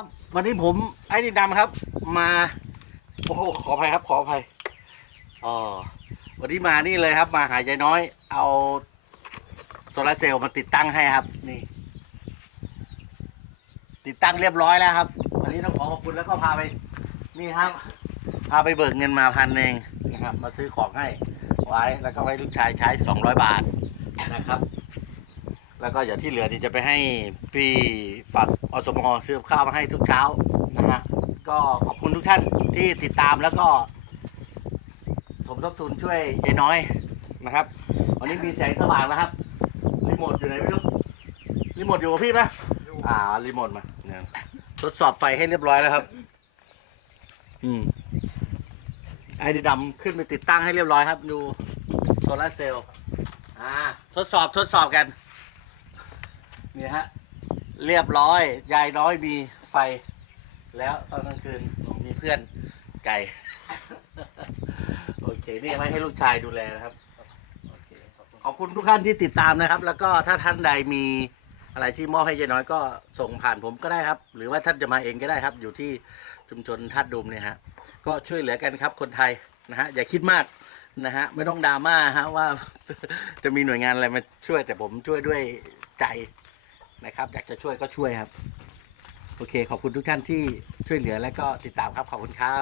ครับวันนี้ผมไอ้ดินดำครับ มาโอ้ขออภัยครับ ขออภัยอ๋อวันนี้มานี่เลยครับ มาหายายน้อย เอาโซลาร์เซลล์มาติดตั้งให้ครับ นี่ ติดตั้งเรียบร้อยแล้วครับ วันนี้ต้องขอขอบคุณแล้วก็พาไปนี่ครับ พาไปเบิกเงินมาพันเองนะครับ มาซื้อของให้ไว้แล้วก็ให้ลูกชายใช้สองร้อยบาทนะครับ แล้วก็อย่าที่เหลือนี่จะไปให้พี่ฝักอสมอซื้อข้าวมาให้ทุกเช้านะฮะก็ขอบคุณทุกท่านที่ติดตามแล้วก็ สมทบทุนช่วยยายน้อยนะครับ วันนี้มีแสงสว่างแล้วครับรีโมทอยู่ไหนไม่รู้รีโมทอยู่กับพี่ปะอ่ารีโมทมาเนี่ยทดสอบไฟให้เรียบร้อยแล้วครับ อืมไอดีดำขึ้นไปติดตั้งให้เรียบร้อยครับ ดูโซลาร์เซลล์อ่า ทดสอบทดสอบกัน นี่ฮะ เรียบร้อย ยายน้อยมีไฟ แล้วตอนกลางคืนผมมีเพื่อนไก่ โอเค นี่ไว้ให้ลูกชายดูแลนะครับ โอเคขอบคุณทุกท่านที่ติดตามนะครับ แล้วก็ถ้าท่านใดมีอะไรที่มอบให้ยายน้อยก็ส่งผ่านผมก็ได้ครับ หรือว่าท่านจะมาเองก็ได้ครับ อยู่ที่ชุมชนทัดดุมเนี่ยฮะ ก็ช่วยเหลือกันครับคนไทยนะฮะ อย่าคิดมากนะฮะ ไม่ต้องดราม่าฮะว่า จะมีหน่วยงานอะไรมาช่วยแต่ผมช่วยด้วยใจ นะครับ อยากจะช่วยก็ช่วยครับ โอเค ขอบคุณทุกท่านที่ช่วยเหลือและก็ติดตามครับ ขอบคุณครับ